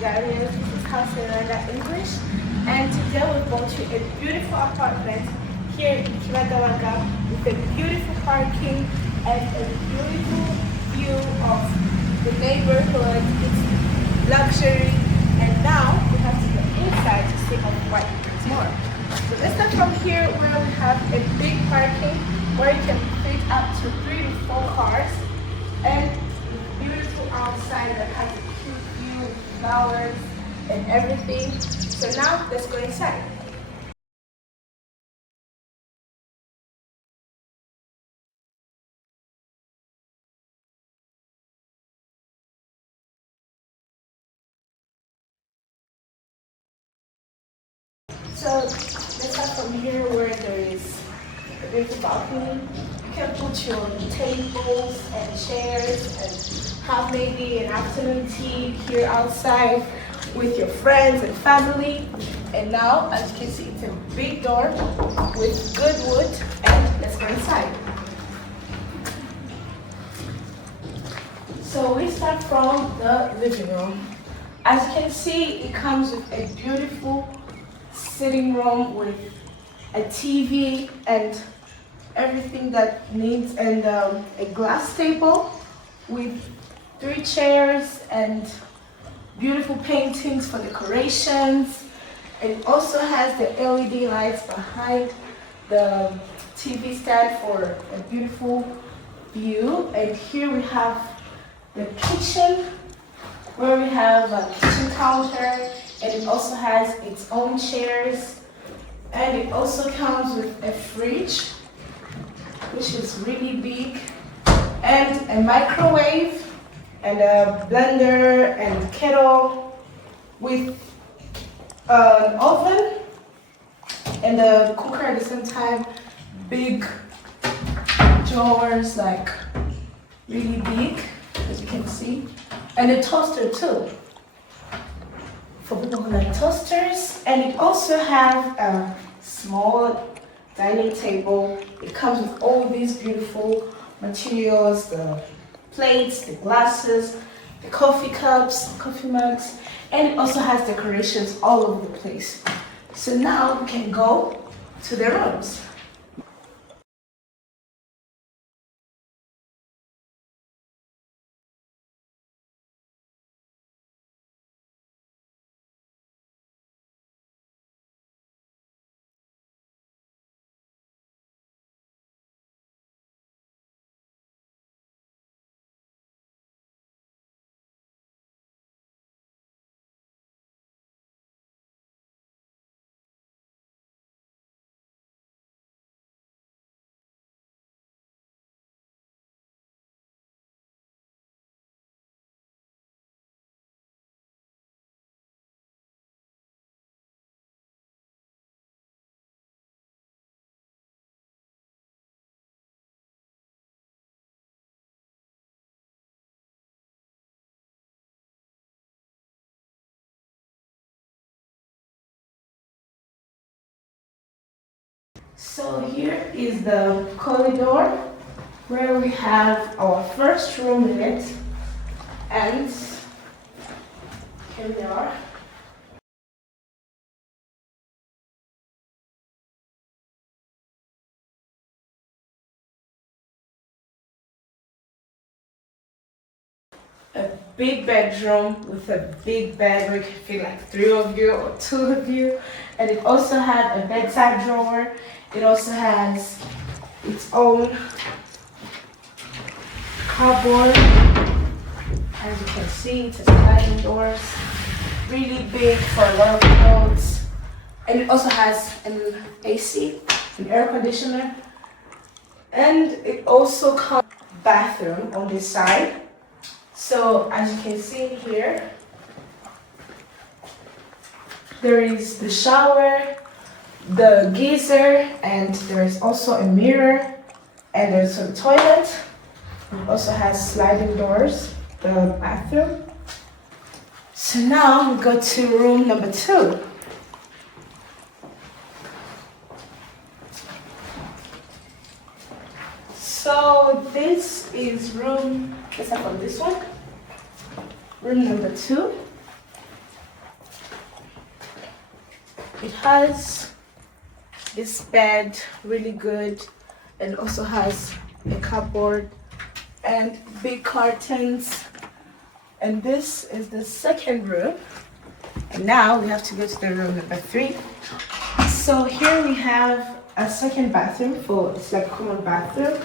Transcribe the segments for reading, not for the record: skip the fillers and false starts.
Ghanaians. This is House Miranda English, and today we brought you a beautiful apartment here in Kibagabaga with a beautiful parking and a beautiful view of the neighborhood. It's luxury, and now we have to go inside to see what it's more. So let's start from here where we have a big parking where you can fit up to 3 to 4 cars, and beautiful outside that has a cute view with flowers and everything. So now let's go inside. So let's start from here where there is a beautiful balcony. You can put your tables and chairs and have maybe an afternoon tea here outside with your friends and family. And now, as you can see, it's a big door with good wood, and let's go inside. So we start from the living room. As you can see, it comes with a beautiful sitting room with a TV and everything that needs, and a glass table with 3 chairs and beautiful paintings for decorations. It also has the LED lights behind the TV stand for a beautiful view. And here we have the kitchen where we have a kitchen counter, and it also has its own chairs, and it also comes with a fridge which is really big, and a microwave and a blender and kettle with an oven and a cooker at the same time. Big drawers, like really big, as you can see, and a toaster too for people who like toasters. And it also has a small dining table. It comes with all these beautiful materials, the plates, the glasses, the coffee cups, coffee mugs, and it also has decorations all over the place. So now we can go to the rooms. So here is the corridor where we have our first room in it, and here we are. A big bedroom with a big bed where you can fit like 3 of you or 2 of you, and it also has a bedside drawer. It also has its own cupboard. As you can see, it has sliding doors, really big for a lot of clothes, and it also has an AC, an air conditioner, and it also comes with a bathroom on this side. So as you can see here, there is the shower, the geyser, and there is also a mirror, and there's a toilet. It also has sliding doors, the bathroom. So now we go to room number 2. So this is room, let's start from this one. Room number 2. It has this bed, really good, and also has a cupboard and big curtains. And this is the second room. And now we have to go to the room number 3. So here we have a second bathroom it's like a common bathroom.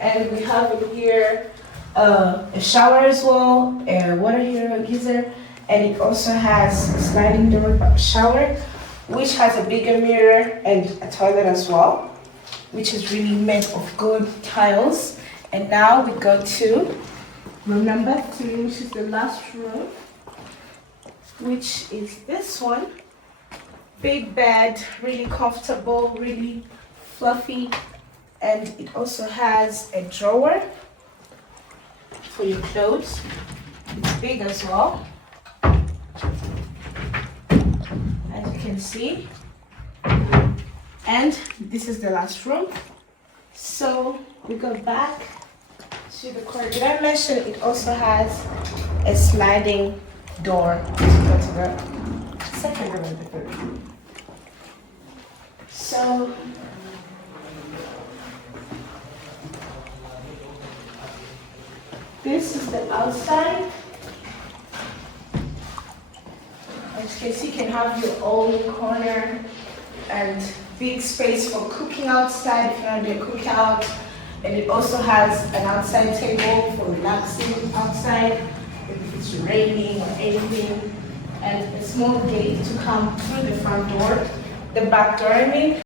And we have in here a shower as well, a water heater geyser, and it also has a sliding door shower, which has a bigger mirror and a toilet as well, which is really made of good tiles. And now we go to room number 3, which is the last room, which is this one. Big bed, really comfortable, really fluffy, and it also has a drawer for your clothes. It's big as well, as you can see. And this is the last room. So we go back to the corner. Did I mention it also has a sliding door to go to the second room and the third room? So this is the outside. As you can see, you can have your own corner and big space for cooking outside if you want to do a cookout. And it also has an outside table for relaxing outside if it's raining or anything. And a small gate to come through the front door, the back door I mean.